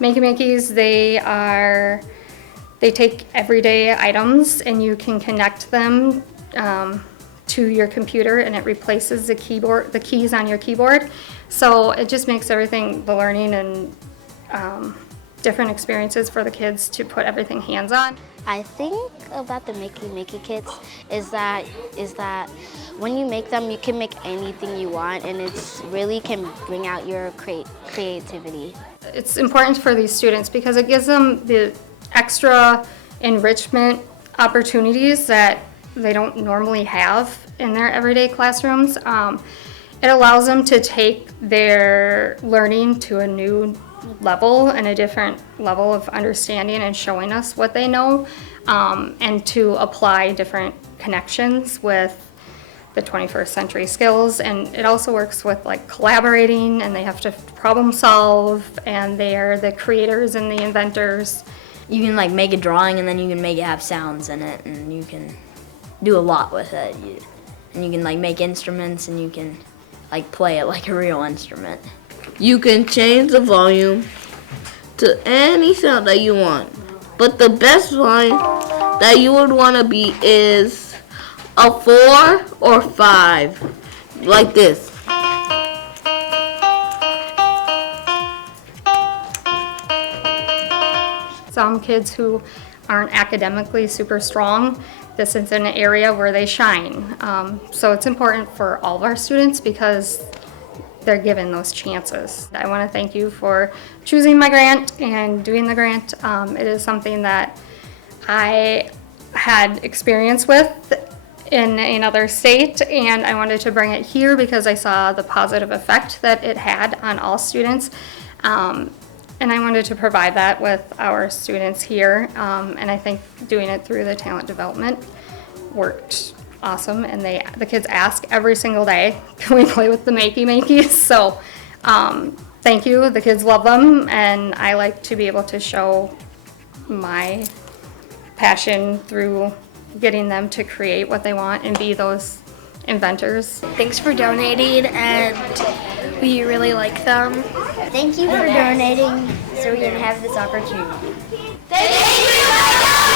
Makeys, they take everyday items and you can connect them to your computer, and it replaces the keys on your keyboard. So it just makes everything, the learning and different experiences for the kids to put everything hands-on. I think about the Makey kits is that when you make them, you can make anything you want, and it's really can bring out your creativity. It's important for these students because it gives them the extra enrichment opportunities that they don't normally have in their everyday classrooms. It allows them to take their learning to a new level and a different level of understanding and showing us what they know, and to apply different connections with the 21st century skills. And it also works with like collaborating, and they have to problem solve, and they are the creators and the inventors. You can like make a drawing, and then you can make it have sounds in it, and you can do a lot with it. And you can like make instruments, and you can like play it like a real instrument. You can change the volume to any sound that you want, but the best volume that you would want to be is a 4 or 5, like this. Some kids who aren't academically super strong, this is an area where they shine. So it's important for all of our students because they're given those chances. I want to thank you for choosing my grant and doing the grant. It is something that I had experience with in another state, and I wanted to bring it here because I saw the positive effect that it had on all students. And I wanted to provide that with our students here, and I think doing it through the talent development worked awesome, and the kids ask every single day, can we play with the Makeys? So thank you, the kids love them, and I like to be able to show my passion through getting them to create what they want and be those inventors. Thanks for donating, and we really like them. Thank you for donating so we can have this opportunity. Thank you!